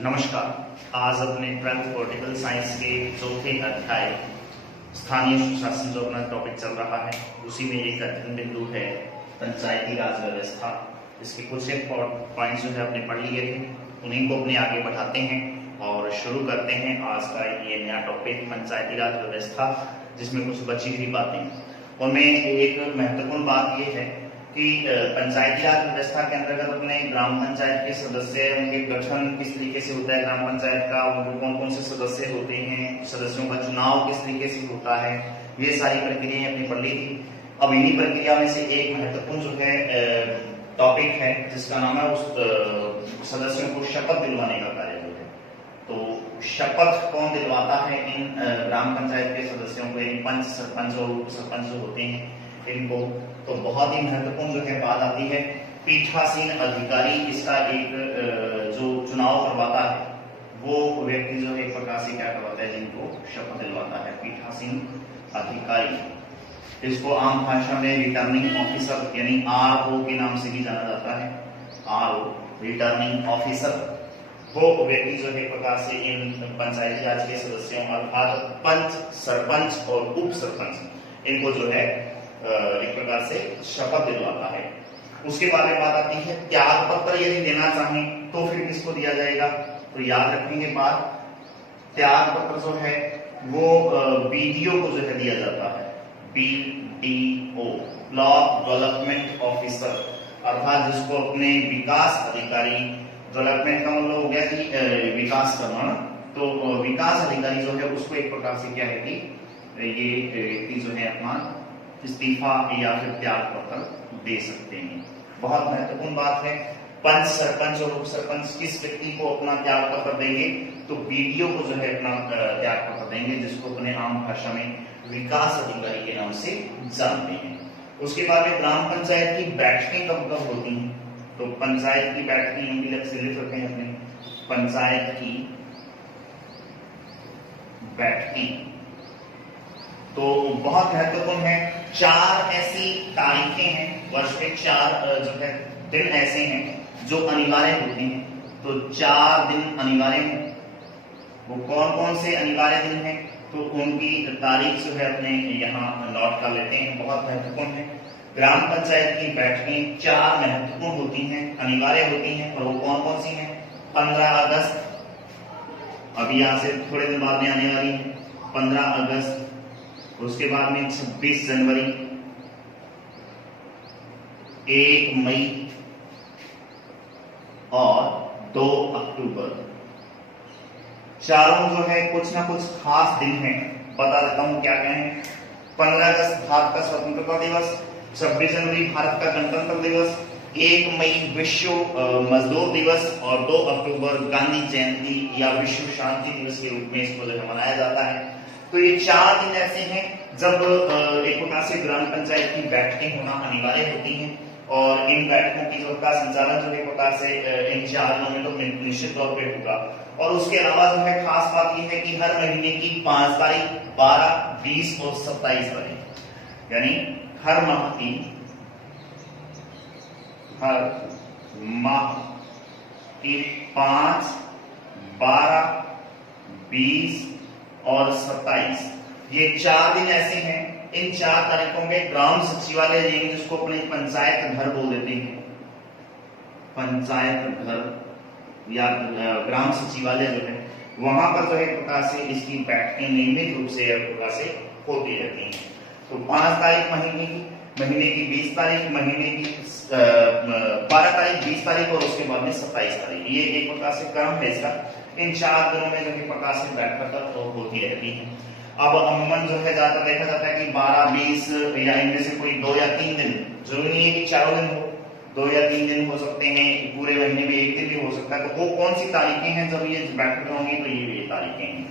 नमस्कार। आज अपने 12th पॉलिटिकल साइंस के चौथे अध्याय स्थानीय सुशासन जो अपना टॉपिक चल रहा है उसी में एक अध्ययन बिंदु है पंचायती राज व्यवस्था। इसके कुछ एक पॉइंट्स जो है अपने पढ़ लिए थे, उन्हीं को अपने आगे बढ़ाते हैं और शुरू करते हैं आज का ये नया टॉपिक पंचायती राज व्यवस्था, जिसमें कुछ बची हुई बातें। उनमें एक महत्वपूर्ण बात ये है कि पंचायती राज व्यवस्था के अंतर्गत अपने ग्राम पंचायत के सदस्य, उनके गठन किस तरीके से होता है, ग्राम पंचायत का कौन कौन से सदस्य होते हैं, सदस्यों का चुनाव किस तरीके से होता है, ये सारी प्रक्रियाएं अपनी पढ़ ली थी। अब इन्हीं प्रक्रिया में से एक महत्वपूर्ण जो है टॉपिक है जिसका नाम है उस सदस्यों को शपथ दिलवाने का कार्य जो है। तो शपथ कौन दिलवाता है इन ग्राम पंचायत के सदस्यों को, पंच सरपंच और उप सरपंच जो होते हैं इनको। तो बहुत ही महत्वपूर्ण जो है बात आती है पीठासीन अधिकारी, इसका एक जो चुनाव करवाता है वो व्यक्ति जो है एक प्रकार से क्या करवाता है, जिनको शपथ दिलवाता है पीठासीन अधिकारी। इसको आम भाषा में रिटर्निंग ऑफिसर यानी आरओ के नाम से भी जाना जाता है। आरओ रिटर्निंग ऑफिसर वो व्यक्ति जो है एक प्रकार से इन पंचायती राज के सदस्यों अर्थात पंच, सरपंच और उप सरपंच इनको जो है एक प्रकार से शपथ दिलवाता है। उसके बाद में बात आती है त्याग पत्र यदि देना चाहें तो फिर किसको दिया जाएगा। तो याद रखेंगे बात, त्याग पत्र जो है वो बीडीओ को जो है दिया जाता है। बीडीओ ब्लॉक डेवलपमेंट ऑफिसर, अर्थात जिसको अपने विकास अधिकारी, डेवलपमेंट का मतलब हो गया कि विकास करना, तो विकास अधिकारी जो है उसको एक प्रकार से क्या है कि ये व्यक्ति जो है अपना इस्तीफा या फिर त्याग पत्र दे सकते हैं। बहुत महत्वपूर्ण बात है, पंच, सरपंच और उप सरपंच किस व्यक्ति को अपना त्याग पत्र देंगे, तो बीडीओ को जो है अपना त्याग पत्र देंगे, जिसको अपने आम भाषा में विकास अधिकारी के नाम से जानते हैं। उसके बाद में ग्राम पंचायत की बैठकें कब कब होती हैं, तो पंचायत की बैठकें हम भी लिख रखे हैं अपने, पंचायत की बैठकें तो बहुत महत्वपूर्ण है। 4 ऐसी तारीखें हैं वर्ष में, 4 जो है दिन ऐसे हैं जो अनिवार्य होते हैं। तो 4 दिन अनिवार्य हैं, वो कौन कौन से अनिवार्य दिन हैं, तो उनकी तारीख जो है अपने यहाँ नोट कर लेते हैं, बहुत महत्वपूर्ण है। ग्राम पंचायत की बैठकें 4 महत्वपूर्ण होती हैं, अनिवार्य होती हैं, और वो कौन कौन सी हैं। 15 अगस्त, अभी यहाँ से थोड़े दिन बाद में आने वाली है 15 अगस्त। उसके बाद में 26 जनवरी, 1 मई और 2 अक्टूबर। चारों जो है कुछ ना कुछ खास दिन हैं, बता देता हूं क्या क्या है। 15 अगस्त भारत का स्वतंत्रता दिवस, 26 जनवरी भारत का गणतंत्र दिवस, 1 मई विश्व मजदूर दिवस और 2 अक्टूबर गांधी जयंती या विश्व शांति दिवस के रूप में इसको जो है मनाया जाता है। तो ये 4 दिन ऐसे हैं जब एक प्रकार से ग्राम पंचायत की बैठकें होना अनिवार्य होती हैं, और इन बैठकों की जो का संचालन जो है प्रकार से इन 4 दिनों में तो निश्चित तौर पे होगा। और उसके अलावा जो है खास बात यह है कि हर महीने की 5 तारीख, 12, 20 और 27 तारीख, यानी हर माह की 5, 12, 20 और 27, ये 4 दिन ऐसे हैं। इन 4 तारीखों में ग्राम सचिवालय जिसको अपने पंचायत घर बोल देते हैं, पंचायत घर या ग्राम सचिवालय जो है वहां पर जो है प्रकार से इसकी बैठकें नियमित रूप से प्रकार से होती रहती हैं। तो 5 तारीख महीने की 20 तारीख, महीने की 12 तारीख, 20 तारीख और उसके बाद में 27 तारीख, ये एक प्रकार से क्रम है इसका। इन 4 दिनों में जो है प्रकार से बैठक तो होती रहती है। अब अमूमन जो है ज्यादा देखा जाता है कि 12, 20 या इनमें से कोई 2 या 3 दिन, जरूरी नहीं है कि 4 दिन हो, 2 या 3 दिन हो सकते हैं, पूरे महीने में 1 दिन भी हो सकता है। तो वो कौन सी तारीखें हैं जब ये बैठक होंगी, तो ये तारीखें हैं।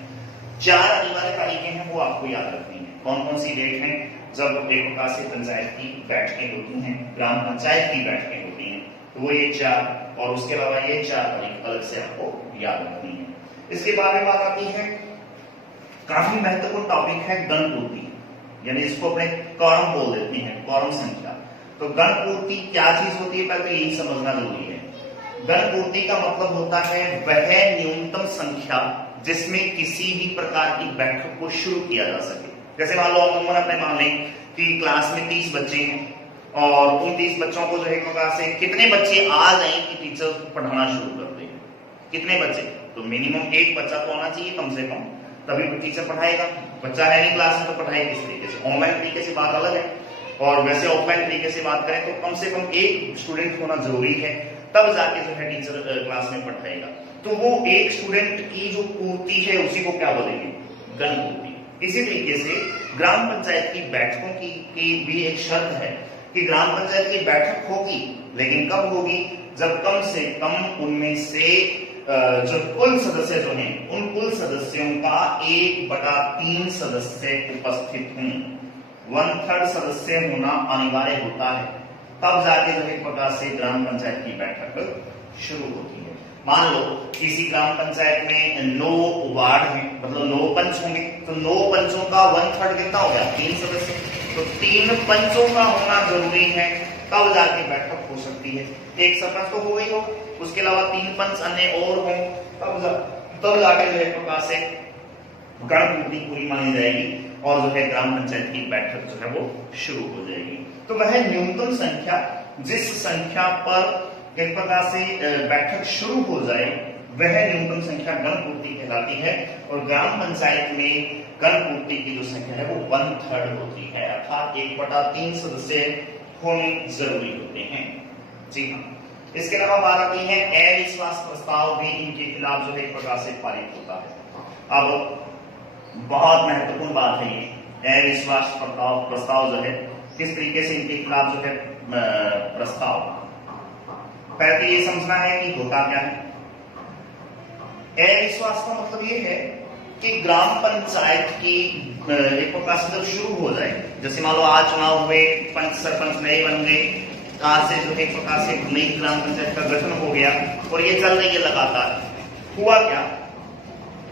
4 अनिवार्य तारीखें हैं, वो आपको याद रखनी है। कौन कौन सी डेट है जब एक प्रकार से पंचायत की बैठकें होती हैं, ग्राम पंचायत की बैठकें होती हैं, तो वो ये 4, और उसके अलावा ये 4 तारीख अलग से आपको याद रखनी है। इसके बाद में बात आती है, काफी महत्वपूर्ण टॉपिक है गणपूर्ति, यानी इसको अपने कॉरम बोल देते हैं, कॉरम संख्या। तो गणपूर्ति क्या चीज होती है, पहले तो यही समझना जरूरी है। गण पूर्ति का मतलब होता है वह न्यूनतम संख्या जिसमें किसी भी प्रकार की बैठक को शुरू किया जा सके। जैसे मान लो अमूमन अपने मान लें कि क्लास में 30 बच्चे हैं और उन 30 बच्चों को जो है क्लास से कितने बच्चे आ जाएं कि टीचर पढ़ाना शुरू कर दे, कितने बच्चे, तो मिनिमम एक बच्चा तो आना चाहिए कम से कम, तभी टीचर पढ़ाएगा। बच्चा है नहीं क्लास में तो पढ़ाए किस तरीके से? ऑनलाइन तरीके से बात अलग है, और वैसे ऑफलाइन तरीके से बात करें तो कम से कम एक स्टूडेंट होना जरूरी है, तब जाके जो है टीचर क्लास में पढ़ाएगा। तो वो एक स्टूडेंट की जो पूर्ति है उसी को क्या बोलेंगे? गण पूर्ति। इसी तरीके से ग्राम पंचायत की बैठकों की भी एक शर्त है कि ग्राम पंचायत की बैठक होगी, लेकिन कब होगी? जब कम से कम उनमें से जो कुल सदस्य जो हैं उन कुल सदस्यों का 1/3 सदस्य उपस्थित हों, 1/3 सदस्य होना अनिवार्य होता है, तब जाके जो एक प्रकार से ग्राम पंचायत की बैठक शुरू होती है। मान लो किसी ग्राम पंचायत में 9 वार्ड हैं, मतलब 9 पंच होंगे, तो 9 पंचों का 1/3 कितना हो गया? 3 सदस्य। तो 3 पंचों का होना जरूरी है, तब जाके बैठक हो सकती है। एक सरपंच तो हो गई हो, उसके अलावा 3 पंच अन्य और हों, तब जाके जो एक प्रकार से गण पूर्ति पूरी मानी जाएगी और जो है ग्राम पंचायत की बैठक जो है वो शुरू हो जाएगी। तो वह न्यूनतम संख्या जिस संख्या पर एक प्रकार से बैठक शुरू हो जाए वह न्यूनतम संख्या गण पूर्ति कहलाती है, और ग्राम पंचायत में गण पूर्ति की जो संख्या है वो 1/3 होती है, अर्थात 1/3 सदस्य होने जरूरी होते हैं। जी हाँ, इसके अलावा बात आती है अविश्वास प्रस्ताव भी इनके खिलाफ जो है एक प्रकार से पारित होता है। अब बहुत महत्वपूर्ण बात है ये अविश्वास प्रस्ताव जो है किस तरीके से इनके खिलाफ जो है प्रस्ताव। पहले तो ये समझना है कि होता क्या है। अविश्वास का मतलब ये है कि ग्राम पंचायत की एक प्रकार से जब शुरू हो जाए, जैसे मान लो आज चुनाव हुए, पंच सरपंच नए बन गए, आज से जो है एक प्रकार से नई ग्राम पंचायत का गठन हो गया और ये चल रही है लगातार। हुआ क्या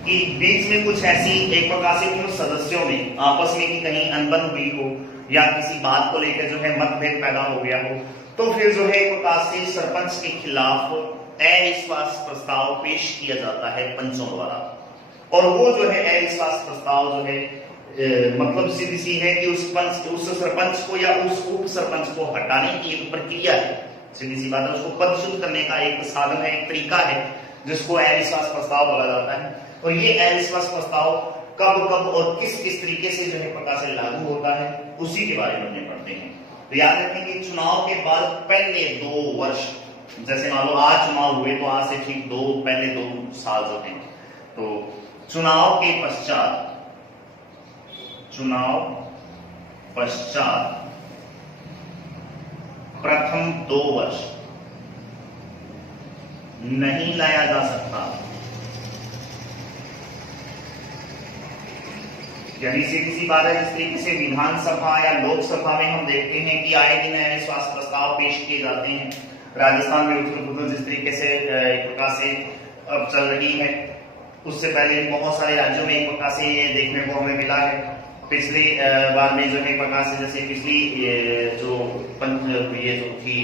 कि बीच में कुछ ऐसी एक प्रकार से उन सदस्यों में आपस में की कहीं अनबन हुई हो या किसी बात को लेकर जो है मतभेद पैदा हो गया हो, तो फिर जो है एक प्रकार से सरपंच के खिलाफ अविश्वास प्रस्ताव पेश किया जाता है पंचों द्वारा। और वो जो है अविश्वास प्रस्ताव जो है मतलब सीधी सी है कि उस सरपंच को या उस उप सरपंच को हटाने की एक प्रक्रिया है, सीधी सी बात है, उसको पदच्युत करने का एक साधन है, एक तरीका है जिसको अविश्वास प्रस्ताव बोला जाता है। और ये अविश्वास प्रस्ताव कब कब और किस किस तरीके से जो है प्रकार से लागू होता है उसी के बारे में पढ़ते हैं। तो याद रखें कि चुनाव के बाद पहले 2 वर्ष, जैसे मान लो आज चुनाव हुए तो आज से ठीक पहले 2 साल जो हैं, तो चुनाव पश्चात प्रथम 2 वर्ष नहीं लाया जा सकता। यानी सीधी सी बात है, जिस तरीके से विधानसभा या लोकसभा में हम देखते हैं कि आए दिन अविश्वास प्रस्ताव पेश किए जाते हैं, राजस्थान में उथल-पुथल जिस तरीके से एक प्रकार से अब चल रही है, उससे पहले बहुत सारे राज्यों में एक प्रकार से ये देखने को हमें मिला है। पिछली बार में जो है एक प्रकार से जैसे पिछली ये जो थी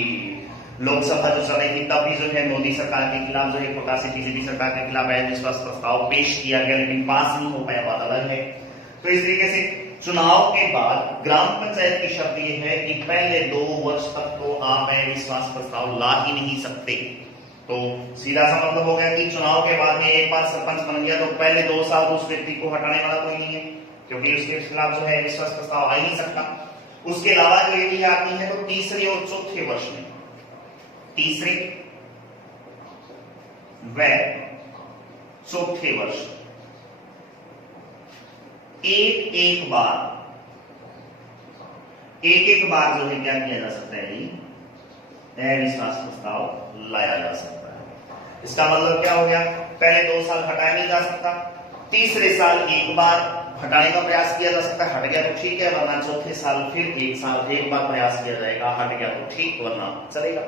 लोकसभा जो चल रही थी, तब भी जो है मोदी सरकार के खिलाफ जो है एक प्रकार से बीजेपी सरकार के खिलाफ अविश्वास प्रस्ताव पेश किया गया, लेकिन पास नहीं हो पाया, बात अलग है। तो इस तरीके से चुनाव के बाद ग्राम पंचायत की शर्त यह है कि पहले 2 वर्ष तक तो आप अविश्वास प्रस्ताव ला ही नहीं सकते। तो सीधा सा मतलब हो गया कि चुनाव के बाद में एक बार सरपंच बन गया तो पहले 2 साल उस व्यक्ति को हटाने वाला कोई नहीं है, क्योंकि उसके खिलाफ जो है अविश्वास प्रस्ताव आ ही नहीं सकता। उसके अलावा जो यदि आती है तो तीसरे और चौथे वर्ष में, तीसरे व चौथे वर्ष एक बार जो है क्या किया जा सकता है, अविश्वास प्रस्ताव लाया जा सकता है। इसका मतलब क्या हो गया, पहले 2 साल हटाया नहीं जा सकता, तीसरे साल एक बार हटाने का प्रयास किया जा सकता है, हट गया तो ठीक है, वरना चौथे साल फिर एक बार प्रयास किया जाएगा, हट गया तो ठीक, वरना चलेगा।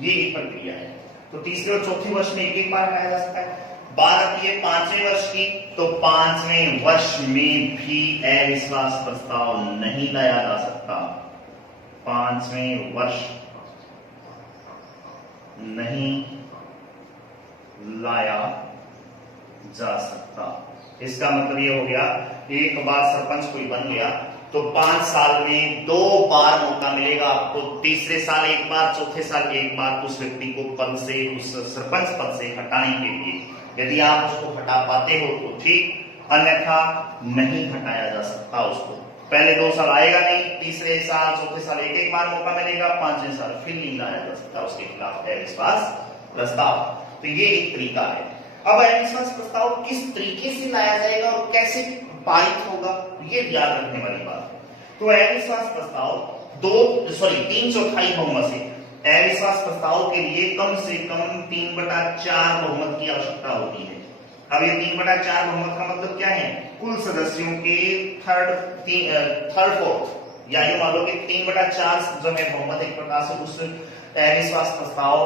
ये एक प्रक्रिया है। तो तीसरे और चौथे वर्ष में एक बार हटाया जा सकता है। बात आती है 5वें वर्ष की, तो 5वें वर्ष में भी अविश्वास प्रस्ताव नहीं लाया जा सकता। 5वें वर्ष नहीं लाया जा सकता। इसका मतलब ये हो गया, एक बार सरपंच कोई बन गया तो 5 साल में 2 बार मौका मिलेगा आपको, तीसरे साल 1 बार, चौथे साल 1 बार उस व्यक्ति को पद से, उस सरपंच पद से हटाने के लिए। यदि आप उसको हटा पाते हो तो ठीक, अन्यथा नहीं हटाया जा सकता उसको। पहले 2 साल आएगा नहीं, तीसरे साल चौथे साल 1 बार मौका मिलेगा, 5वें साल फिर नहीं लाया जा सकता उसके खिलाफ अविश्वास प्रस्ताव। तो ये एक तरीका है। अब अविश्वास प्रस्ताव किस तरीके से लाया जाएगा और कैसे पारित होगा, ये याद रखने वाली बात है। तो अविश्वास प्रस्ताव 3/4 बहुमत से, अविश्वास प्रस्ताव के लिए कम से कम 3/4 बहुमत की आवश्यकता होती है। अब ये 3/4 बहुमत का मतलब क्या है, कुल सदस्यों के थर्ड फोर्थ, या ये मान लो कि 3/4 जो है बहुमत एक प्रकार से उस अविश्वास प्रस्ताव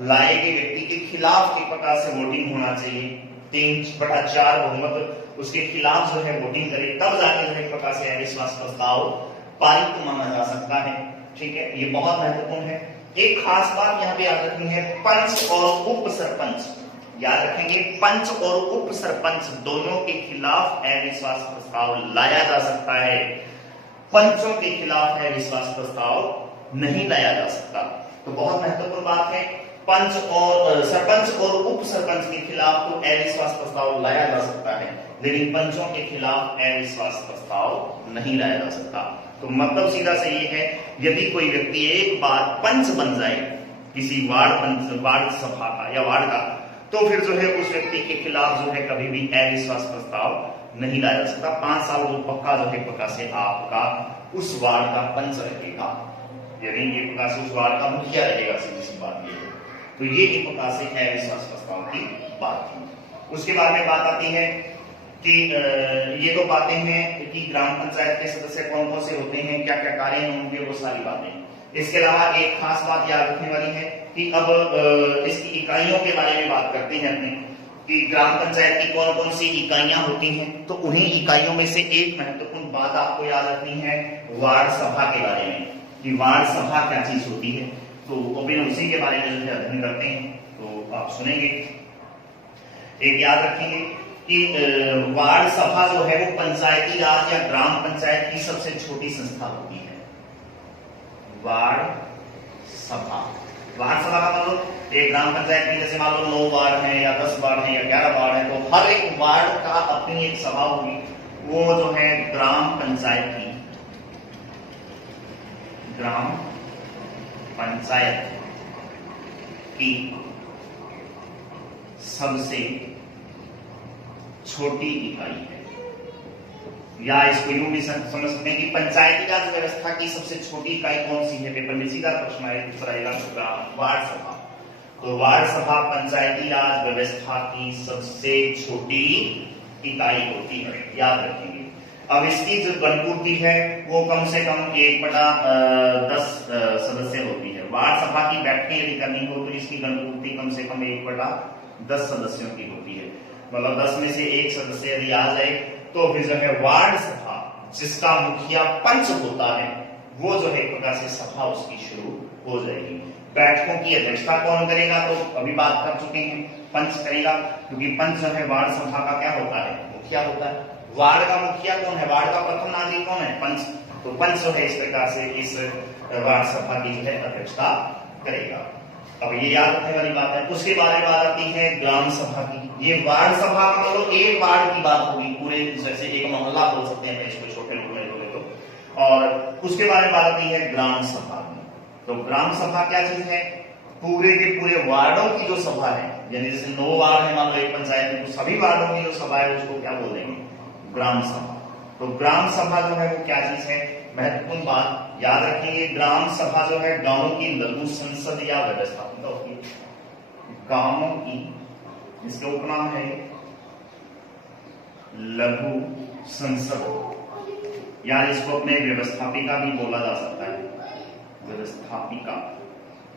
लाए गए व्यक्ति के खिलाफ एक प्रकार से वोटिंग होना चाहिए। 3/4 बहुमत उसके खिलाफ जो है वोटिंग करे, तब जाके जो है एक प्रकार से अविश्वास प्रस्ताव पारित माना जा सकता है। ठीक है, ये बहुत महत्वपूर्ण है। एक खास बात यहाँ पे याद रखनी है, पंच और उप सरपंच, याद रखेंगे पंच और उप सरपंच दोनों के खिलाफ अविश्वास प्रस्ताव लाया जा सकता है। पंचों के खिलाफ अविश्वास प्रस्ताव नहीं लाया जा सकता। तो बहुत महत्वपूर्ण बात है, पंच और सरपंच और उप सरपंच के खिलाफ तो अविश्वास प्रस्ताव लाया जा सकता है, लेकिन पंचों के खिलाफ अविश्वास प्रस्ताव नहीं लाया जा सकता। तो मतलब सीधा से ये है, यदि कोई व्यक्ति एक बार पंच बन जाए किसी वार्ड सभा का या वार्ड का, तो फिर जो है उस व्यक्ति के खिलाफ जो है कभी भी अविश्वास प्रस्ताव नहीं लाया जा सकता। 5 साल वो पक्का जो है प्रकार से आपका उस वार्ड का पंच रहेगा, यानी एक प्रकार से उस वार्ड का मुखिया रहेगा, सीधी सी बात ये है। तो ये एक प्रकार से अविश्वास प्रस्ताव की बात थी। उसके बाद में बात आती है कि ये तो बातें हैं कि ग्राम पंचायत के सदस्य कौन कौन से होते हैं, क्या क्या कार्य होंगे, वो सारी बातें। इसके अलावा एक खास बात याद रखने वाली है कि अब इसकी इकाइयों के बारे में बात करते हैं अपने, कि ग्राम पंचायत की कौन कौन सी इकाइयां होती हैं। तो उन्हीं इकाइयों में से एक महत्वपूर्ण बात आपको याद रखनी है वार्ड सभा के बारे में, कि वार्ड सभा क्या चीज होती है। तो उसी के बारे में जो है अध्ययन करते हैं, तो आप सुनेंगे। एक याद रखेंगे कि वार्ड सभा जो है वो पंचायती राज या ग्राम पंचायत की सबसे छोटी संस्था होती है। वार्ड सभा का मतलब एक ग्राम पंचायत की जैसे मान लो 9 वार्ड है या 10 वार्ड है या 11 वार्ड है, तो हर एक वार्ड का अपनी एक सभा होगी। वो जो है ग्राम पंचायत की सबसे छोटी इकाई है, या इसको यूं भी समझ सकते हैं कि पंचायती राज व्यवस्था की सबसे छोटी इकाई कौन सी है। पेपर में सीधा प्रश्न आएगा, वार्ड सभा। तो वार्ड सभा पंचायती राज व्यवस्था की सबसे छोटी इकाई होती है, याद रखेंगे। अब इसकी जो गणपूर्ति है वो कम से कम 1/10 सदस्य होती है। वार्ड सभा की बैठकें यदि करनी हो तो इसकी गणपूर्ति कम से कम 1/10 सदस्यों की होती है। मतलब 10 में से 1 सदस्य यदि आ जाए तो फिर जो है वार्ड सभा, जिसका मुखिया पंच होता है, वो जो है एक प्रकार से सभा उसकी शुरू हो जाएगी। बैठकों की अध्यक्षता कौन करेगा, तो अभी बात कर चुके हैं, पंच करेगा, क्योंकि पंच जो है वार्ड सभा का क्या होता है, मुखिया होता है। वार्ड का मुखिया कौन है, वार्ड का प्रथम नागरिक कौन है, पंच। तो पंच जो है इस प्रकार से इस वार्ड सभा की जो है अध्यक्षता करेगा। अब ये याद रखने वाली बात है। उसके बारे में बात आती है ग्राम सभा की। ये वार्ड सभा मतलब एक वार्ड की बात होगी, पूरे जैसे एक मोहल्ला बोल सकते हैं इसको छोटे रूप में बोले तो। और उसके बारे में बात आती है ग्राम सभा की। तो ग्राम सभा क्या चीज है, पूरे के पूरे वार्डों की जो सभा है, यानी जैसे 9 वार्ड है मान लो एक पंचायत में, तो सभी वार्डों की जो सभा है उसको क्या बोल देंगे, ग्राम सभा। तो ग्राम सभा जो है वो क्या चीज है, महत्वपूर्ण बात याद रखेंगे। ग्राम सभा जो है गांवों की लघु संसद या व्यवस्थापिका होती है। गांवों की, इसका उपनाम है लघु संसद, या इसको अपने व्यवस्थापिका भी बोला जा सकता है, व्यवस्थापिका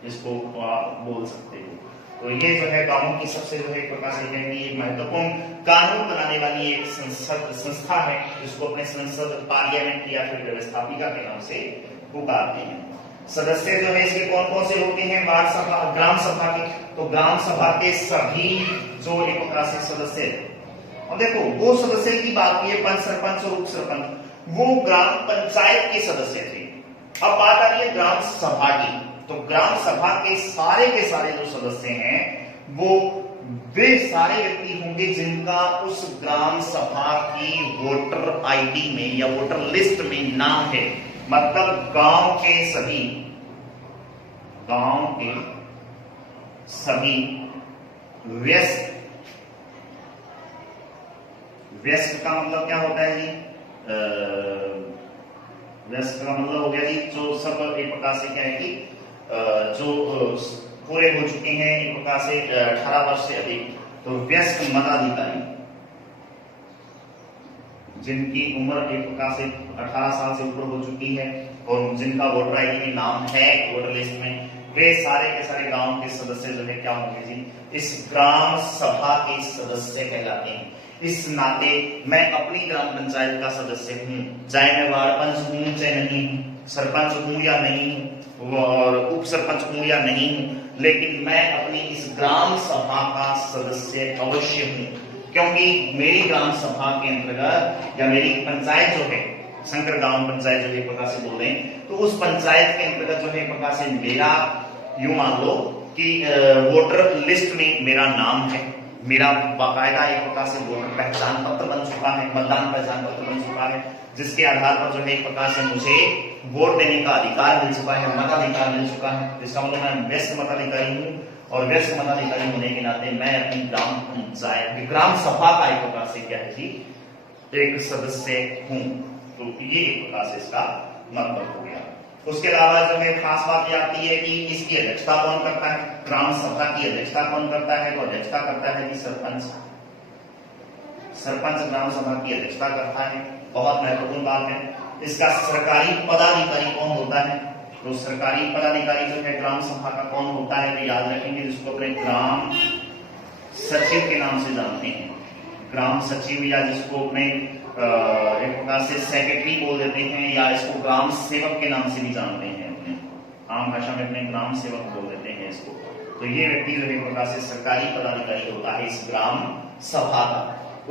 इसको आप बोल सकते हो। तो ये जो है गांवों की सबसे जो है एक प्रकार से है कि एक महत्वपूर्ण कानून बनाने वाली एक संस्था है, जिसको अपने संसद, पार्लियामेंट या फिर व्यवस्थापिका के नाम से पुकारते हैं। सदस्य जो है इसके कौन कौन से होते हैं, वार्ड सभा, ग्राम सभा के, तो ग्राम सभा के सभी जो एक प्रकार से सदस्य हैं। और देखो वो सदस्य की बात की है, पंच, सरपंच और उप सरपंच, वो ग्राम पंचायत के सदस्य थे। अब बात आ रही है ग्राम सभा की, तो ग्राम सभा के सारे जो सदस्य हैं वो वे सारे व्यक्ति होंगे जिनका उस ग्राम सभा की वोटर आईडी में या वोटर लिस्ट में नाम है। मतलब गांव के सभी व्यस्त का मतलब क्या होता है जी, व्यस्त का मतलब हो गया जी जो सब एक प्रकार से क्या है कि जो पूरे हो चुके हैं एक प्रकार से 18 वर्ष से अधिक, तो व्यस्क मताधिकारी जिनकी उम्र एक प्रकार से 18 साल से ऊपर हो चुकी है और जिनका वोटर आईडी में नाम है वोटर लिस्ट में, वे सारे के सारे गांव के सदस्य जो है क्या होंगे जी, इस ग्राम सभा के सदस्य कहलाते हैं। इस नाते मैं अपनी ग्राम पंचायत का सदस्य हूँ, चाहे मैं वार्ड पंच हूँ चाहे नहीं हूँ, सरपंच हूँ या नहीं हूँ और उप सरपंच हूँ या नहीं हूँ, लेकिन मैं अपनी इस ग्राम सभा का सदस्य अवश्य हूँ, क्योंकि मेरी ग्राम सभा के अंतर्गत या मेरी पंचायत जो है, शंकर गांव पंचायत जो है एक प्रकार से बोल रहे हैं, तो उस पंचायत के अंतर्गत जो है एक प्रकार से मेरा यूं मान लो कि वोटर लिस्ट में मेरा नाम है, मेरा बाकायदा एक प्रकार से वोटर पहचान पत्र बन चुका है, मतदान पहचान पत्र बन चुका है, जिसके आधार पर जो है एक प्रकार से मुझे वोट देने का अधिकार मिल चुका है, मताधिकार मिल चुका है। जिसका मतलब मैं व्यस्क मताधिकारी हूँ और व्यस्क मताधिकारी होने के नाते मैं अपनी ग्राम पंचायत ग्राम सभा का एक प्रकार से क्या है जी एक सदस्य हूँ। तो ये एक प्रकार से इसका मतलब हो गया। उसके अलावा जो है खास बात ये आती है कि इसकी अध्यक्षता कौन करता है, ग्राम सभा की अध्यक्षता कौन करता है, तो अध्यक्षता करता है कि सरपंच ग्राम सभा की अध्यक्षता करता है। बहुत महत्वपूर्ण बात है। इसका सरकारी पदाधिकारी कौन होता है, तो सरकारी पदाधिकारी जो है ग्राम सभा का कौन होता है, तो याद रखेंगे जिसको अपने ग्राम सचिव के नाम से जानते हैं, ग्राम सचिव या जिसको अपने एक प्रकार से सेक्रेटरी बोल देते हैं या इसको ग्राम सेवक के नाम से भी जानते हैं, अपने आम भाषा में अपने ग्राम सेवक बोल देते हैं इसको। तो ये व्यक्ति जो है एक प्रकार से सरकारी पदाधिकारी होता है इस ग्राम सभा का।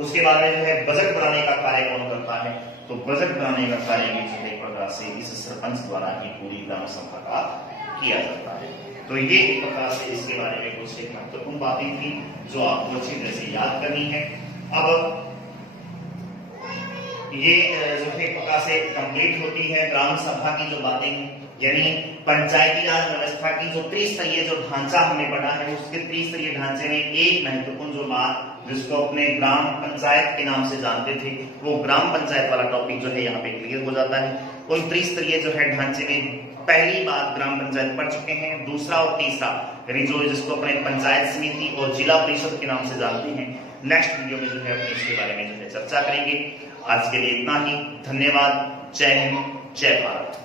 उसके बाद में जो है बजट बनाने का कार्य कौन करता है, तो बजट बनाने का कार्य भी जो है एक प्रकार से इस सरपंच द्वारा ही पूरी ग्राम सभा का किया जाता है। तो ये एक प्रकार से इसके बारे में कुछ एक महत्वपूर्ण बातें थी जो आपको अच्छी तरह से याद करनी है। अब ये जो है एक प्रकार से कंप्लीट होती है ग्राम सभा की जो बातें, यानी पंचायती राज व्यवस्था की जो त्रिस्तरीय जो ढांचा हमने पढ़ा है, उसके त्रिस्तरीय ढांचे में एक महत्वपूर्ण जो बात जिसको अपने ग्राम पंचायत के नाम से जानते थे, वो ग्राम पंचायत वाला टॉपिक जो है यहाँ पे क्लियर हो जाता है। उन त्रिस्तरीय जो है ढांचे में पहली बात ग्राम पंचायत पढ़ चुके हैं, दूसरा और तीसरा यानी जो जिसको अपने पंचायत समिति और जिला परिषद के नाम से जानते हैं, नेक्स्ट वीडियो में जो है अपने इसके बारे में जो है चर्चा करेंगे। आज के लिए इतना ही, धन्यवाद, जय हिंद, जय भारत।